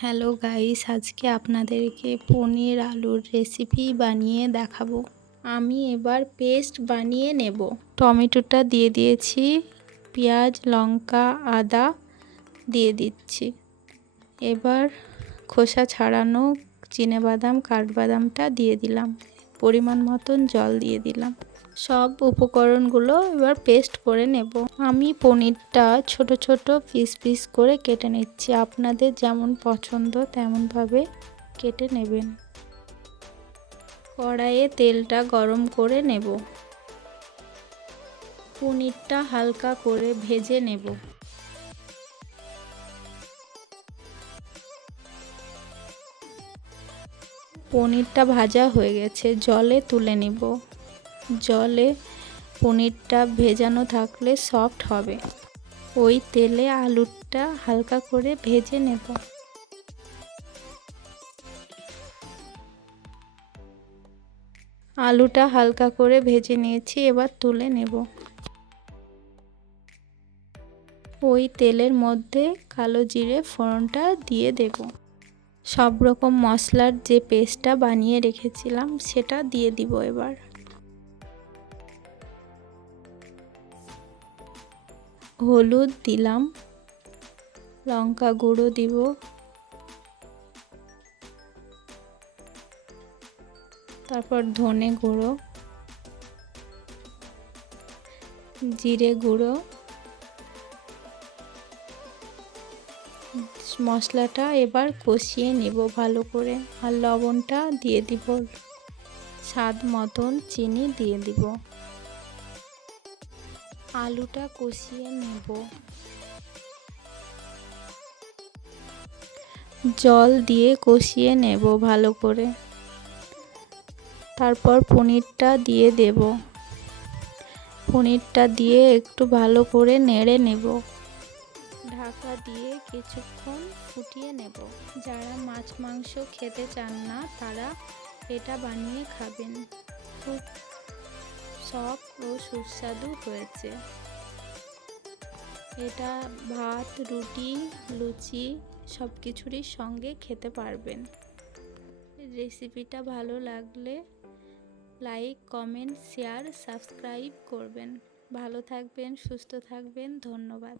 Hello guys, আজকে আপনাদেরকে পনির আলুর রেসিপি বানিয়ে দেখাবো। আমি এবার পেস্ট বানিয়ে নেব। টমেটোটা দিয়ে দিয়েছি, পেঁয়াজ, লঙ্কা, আদা দিয়ে দিচ্ছি। এবার খোসা ছাড়ানো চিনেবাদাম, কাঠবাদামটা দিয়ে দিলাম। পরিমাণ মতন জল দিয়ে দিলাম। সব উপকরণগুলো এবার পেস্ট করে নেব। আমি পনিরটা ছোট ছোট পিস করে কেটে নিচ্ছি। আপনাদের যেমন পছন্দ তেমনভাবে কেটে নেবেন। কড়াইয়ে তেলটা গরম করে নেব। পনিরটা হালকা করে ভেজে নেব। পনিরটা ভাজা হয়ে গেছে, জলে তুলে নেব। জলে পনিরটা ভেজানো থাকলে সফট হবে। ওই তেলে আলুটা হালকা করে ভেজে নেব। আলুটা হালকা করে ভেজে নিয়েছি, এবার তুলে নেব। ওই তেলের মধ্যে কালো জিরে ফোড়নটা দিয়ে দেব। সব রকম মশলার যে পেস্টটা বানিয়ে রেখেছিলাম সেটা দিয়ে দিব। এবার হলুদ দিলাম, লঙ্কা গুঁড়ো দিব, তারপর ধনে গুঁড়ো, জিরে গুঁড়ো। মশলাটা এবার কষিয়ে নেব ভালো করে। আর লবণটা দিয়ে দিব, স্বাদ মতন চিনি দিয়ে দিব। আলুটা কষিয়ে নেব। জল দিয়ে কষিয়ে নেব ভালো করে। তারপর পনিরটা দিয়ে দেব। পনিরটা দিয়ে একটু ভালো করে নেড়ে নেব। ঢাকা দিয়ে কিছুক্ষণ ফুটিয়ে নেব। যারা মাছ মাংস খেতে চান না তারা এটা বানিয়ে খাবেন। খুব সফট ও সুস্বাদু হয়েছে। এটা ভাত, রুটি, লুচি সব কিছুরই সঙ্গে খেতে পারবেন। রেসিপিটা ভালো লাগলে লাইক, কমেন্ট, শেয়ার, সাবস্ক্রাইব করবেন। ভালো থাকবেন, সুস্থ থাকবেন। ধন্যবাদ।